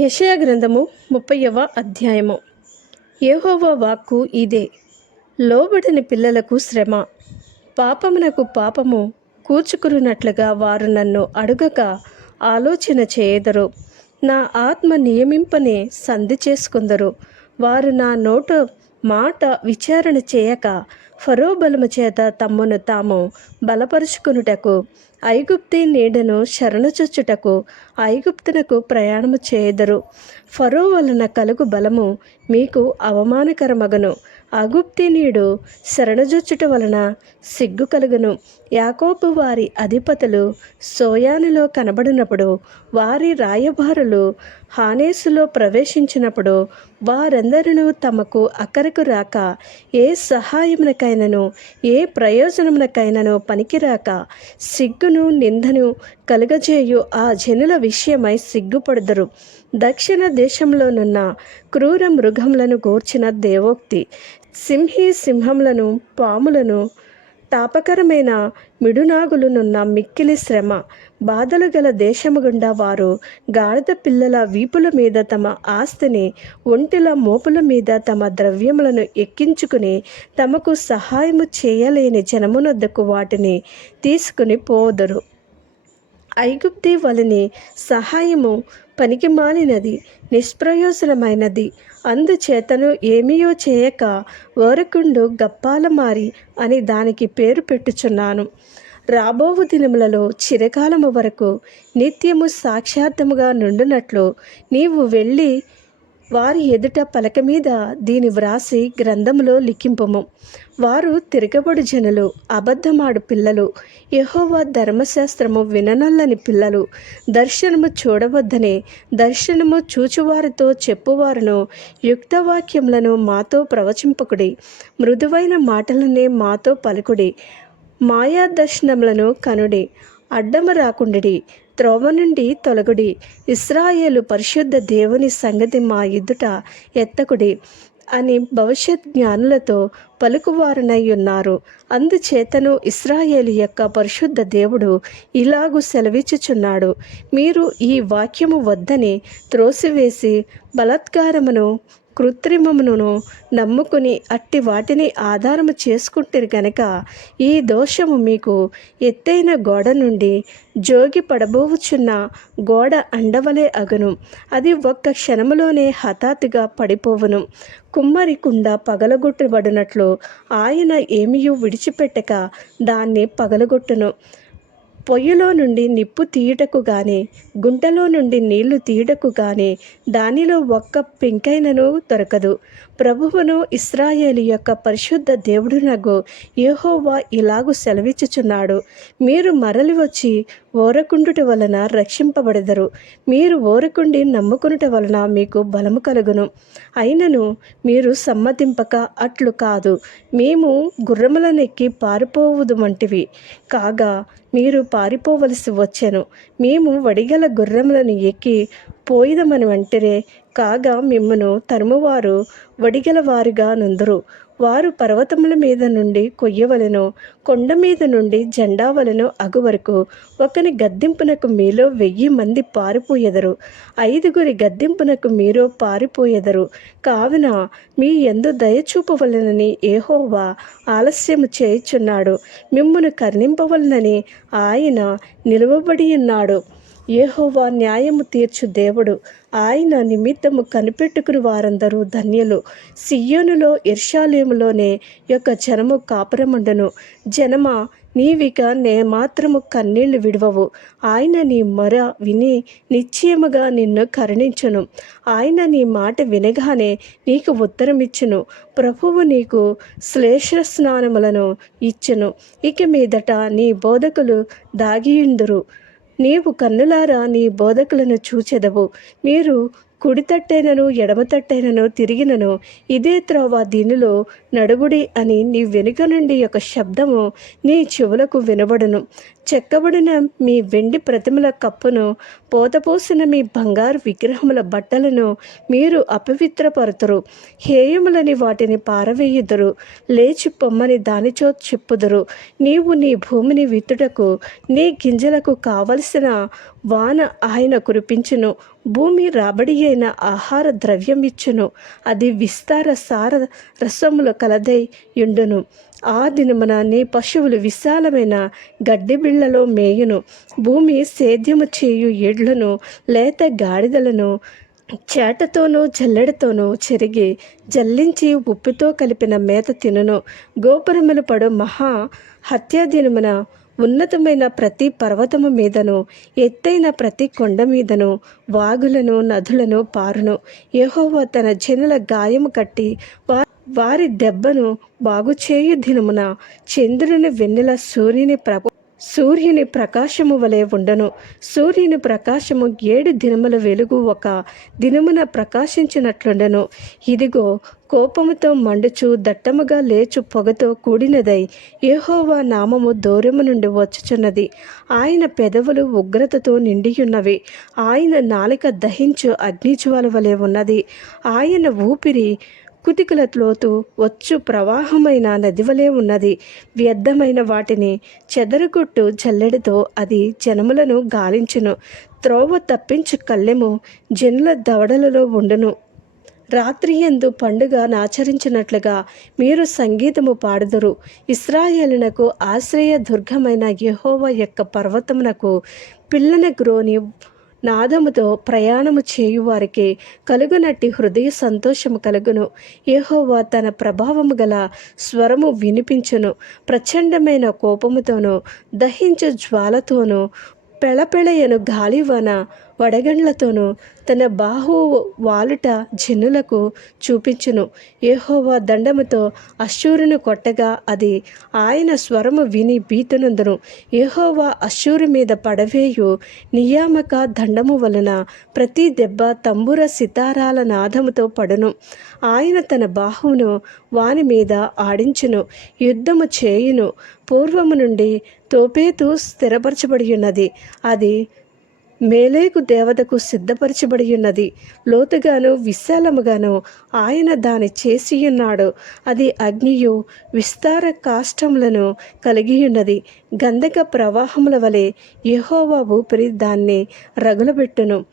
యషయ గ్రంథము ముప్పైవ అధ్యాయము. యెహోవా వాక్కు ఇదే లోబడిన పిల్లలకు శ్రమ పాపమునకు పాపము కూర్చుకున్నట్లుగా వారు నన్ను అడుగక ఆలోచన చేయదరు. నా ఆత్మ నియమింపనే సంధి చేసుకుందరు. వారు నా నోట మాట విచారణ చేయక ఫరోబలము చేత తమ్మును తాము బలపరుచుకునుటకు ఐగుప్తి నీడను శరణుచొచ్చుటకు ఐగుప్తునకు ప్రయాణము చేయదరు. ఫరో వలన కలుగు బలము మీకు అవమానకరమగను. అగుప్తి నీడు శరణజొచ్చుట వలన సిగ్గు కలుగును. యాకోబు వారి అధిపతులు సోయానులో కనబడినప్పుడు వారి రాయబారులు హానేసులో ప్రవేశించినప్పుడు వారందరూ తమకు అక్కరకు రాక ఏ సహాయమునకైనను ఏ ప్రయోజనమునకైనను పనికిరాక సిగ్గును నిందను కలుగజేయు ఆ జనుల విషయమై సిగ్గుపడదరు. దక్షిణ దేశంలోనున్న క్రూర మృగములను గూర్చిన దేవోక్తి సింహి సింహములను పాములను తాపకరమైన మిడునాగులునున్న మిక్కిలి శ్రమ బాధలు గల దేశము గుండా వారు గాడిద పిల్లల వీపుల మీద తమ ఆస్తిని ఒంటిల మోపుల మీద తమ ద్రవ్యములను ఎక్కించుకుని తమకు సహాయము చేయలేని జనమునొద్దకు వాటిని తీసుకుని పోదురు. ఐగుప్తి వలనే సహాయము పనికి మాలినది నిష్ప్రయోజనమైనది. అందుచేతను ఏమీయో చేయక ఓరకుండు గప్పాల మారి అని దానికి పేరు పెట్టుచున్నాను. రాబోవు దినములలో చిరకాలము వరకు నిత్యము సాక్షార్థముగా నుండునట్లు నీవు వెళ్ళి వారి ఎదుట పలక మీద దీని వ్రాసి గ్రంథములో లిఖింపము. వారు తిరగబడు జనులు అబద్ధమాడు పిల్లలు యహోవా ధర్మశాస్త్రము విననల్లని పిల్లలు. దర్శనము చూడవద్దనే దర్శనము చూచువారితో చెప్పువారును యుక్తవాక్యములను మాతో ప్రవచింపకుడి మృదువైన మాటలనే మాతో పలుకుడి మాయా దర్శనములను కనుడి అడ్డము రాకుండిడి త్రోవ నుండి తొలగుడి ఇస్రాయేలు పరిశుద్ధ దేవుని సంగతి మా ఎదుట ఎత్తకుడి అని భవిష్యత్ జ్ఞానులతో పలుకువారనై ఉన్నారు అందుచేతను ఇస్రాయేలు యొక్క పరిశుద్ధ దేవుడు ఇలాగు సెలవిచ్చుచున్నాడు. మీరు ఈ వాక్యము వద్దని త్రోసివేసి బలత్కారమును కృత్రిమమును నమ్ముకుని అట్టి వాటిని ఆధారము చేసుకుంటారు గనక ఈ దోషము మీకు ఎత్తైన గోడ నుండి జోగి పడబోవుచున్న గోడ అండవలే అగును. అది ఒక్క క్షణములోనే హఠాత్తుగా పడిపోవును. కుమ్మరి కుండ పగలగొట్టబడినట్లు ఆయన ఏమీయూ విడిచిపెట్టక దాన్ని పగలగొట్టును. పొయ్యిలో నుండి నిప్పు తీయుటకు గాని గుంటలో నుండి నీళ్ళు తీయుటకు గాని దానిలో ఒక్క పెంకైనను దొరకదు. ప్రభువును ఇస్రాయేలు యొక్క పరిశుద్ధ దేవుడునగు యెహోవా ఇలాగు సెలవిచ్చుచున్నాడు. మీరు మరలి వచ్చి ఓరకుండుట వలన రక్షింపబడెదరు. మీరు ఓరకుండి నమ్ముకునుట వలన మీకు బలము కలుగును. అయినను మీరు సమ్మతింపక అట్లు కాదు. మేము గుర్రములనెక్కి పారిపోవుదుమంటివి. కాగా మీరు పారిపోవలసి వచ్చెను. మేము వడిగల గుర్రములను ఎక్కి పోయిదమని వంటరే కాగా మిమ్మను తరుమువారు వడిగల వారిగా నుందురు. వారు పర్వతముల మీద నుండి కొయ్యవలను కొండ మీద నుండి జెండా వలెను అగు వరకు ఒకని గద్దింపునకు మీలో వెయ్యి మంది పారిపోయెదరు. ఐదుగురి గద్దింపునకు మీరు పారిపోయెదరు. కావున మీ ఎందు దయచూపవలనని ఏహోవా ఆలస్యము చేయుచున్నాడు. మిమ్మును కర్ణింపవలనని ఆయన నిలువబడి ఉన్నాడు. ఏహోవా న్యాయము తీర్చు దేవుడు. ఆయన నిమిత్తము కనిపెట్టుకుని వారందరూ ధన్యులు. సియ్యోనులో ఇర్షాలేములోనే యొక్క జనము కాపురముండను. జనమ నీవిక నే మాత్రము కన్నీళ్ళు విడవవు. ఆయన నీ మొర విని నిశ్చయముగా నిన్ను కరుణించును. ఆయన నీ మాట వినగానే నీకు ఉత్తరమిచ్చును. ప్రభువు నీకు శ్లేష స్నానములను ఇచ్చును. ఇక మీదట నీ బోధకులు దాగియుందురు. నీవు కన్నులారా నీ బోధకులను చూచెదవు. మీరు కుడి ఎడమతట్టైనను ఎడమ తిరిగినను. ఇదే త్రోవ దీనిలో నడుగుడి అని నీ వెనుక నుండి ఒక శబ్దము నీ చెవులకు వినబడును. చెక్కబడిన మీ వెండి ప్రతిమల కప్పును పోతపోసిన మీ బంగారు విగ్రహముల బట్టలను మీరు అపవిత్రపరుతురు. హేయములని వాటిని పారవేయుదురు. లేచి పొమ్మని దానిచో చెప్పుదురు. నీవు నీ భూమిని విత్తుటకు నీ గింజలకు కావలసిన వాన ఆయన కురిపించును. భూమి రాబడి అయిన ఆహార ద్రవ్యం ఇచ్చును. అది విస్తార సార రసములు కలదై యుండును. ఆ దినమున నీ పశువులు విశాలమైన గడ్డి బిళ్ళలో మేయును. భూమి సేద్యము చేయు ఎడ్లను లేత గాడిదలను చేటతోనూ జల్లెడతోనూ చెరిగి జల్లించి ఉప్పుతో కలిపిన మేత తినును. గోపురములు పడు మహా హత్యాదినమున ఉన్నతమైన ప్రతి పర్వతము మీదను ఎత్తైన ప్రతి కొండ మీదను వాగులను నదులను పారును. యహోవా తన జనుల గాయము కట్టి వా వారి దెబ్బను బాగుచేయు దినమున చంద్రుని వెన్నెల సూర్యుని ప్రభు సూర్యుని ప్రకాశము వలె ఉండను. సూర్యుని ప్రకాశము ఏడు దినముల వెలుగు ఒక దినమున ప్రకాశించినట్లుండను. ఇదిగో కోపముతో మండుచు దట్టముగా లేచు పొగతో కూడినదై ఏహోవా నామము దూరము నుండి వచ్చుచున్నది. ఆయన పెదవులు ఉగ్రతతో నిండియున్నవి. ఆయన నాలిక దహించు అగ్నిజ్వాల వలె ఉన్నది. ఆయన ఊపిరి కుటికుల లోతు వచ్చు ప్రవాహమైన నదివలే ఉన్నది. వ్యర్థమైన వాటిని చెదరగొట్టు జల్లెడితో అది జనములను గాలించును. త్రోవ తప్పించు కళ్ళెము జనుల దవడలలో ఉండును. రాత్రి ఎందు పండుగ నాచరించినట్లుగా మీరు సంగీతము పాడుదురు. ఇస్రాయేలునకు ఆశ్రయ దుర్గమైన యెహోవా యొక్క పర్వతమునకు పిల్లన గ్రోని నాదముతో ప్రయాణము చేయువారికి కలుగునట్టి హృదయ సంతోషము కలుగును. ఏహోవా తన ప్రభావము గల స్వరము వినిపించును. ప్రచండమైన కోపముతోనూ దహించు జ్వాలతోనూ పెళపెళయను గాలివన వడగండ్లతోనూ తన బాహు వాలుట జనులకు చూపించును. ఏహోవా దండముతో అశ్షూరును కొట్టగా అది ఆయన స్వరము విని భీతునందును. ఏహోవా అశ్షూరు మీద పడవేయు నియామక దండము వలన ప్రతి దెబ్బ తంబుర సితారాల నాదముతో పడును. ఆయన తన బాహువును వాని మీద ఆడించును యుద్ధము చేయును. పూర్వము నుండి తోపేతు స్థిరపరచబడి ఉన్నది అది మేలేకు దేవతకు సిద్ధపరచబడి ఉన్నది లోతుగాను విశాలముగాను ఆయన దాని చేసియున్నాడు. అది అగ్నియు విస్తార కాష్టములను కలిగి ఉన్నది గంధక ప్రవాహముల వలె యెహోవా ఊపిరి దాన్ని రగులబెట్టును.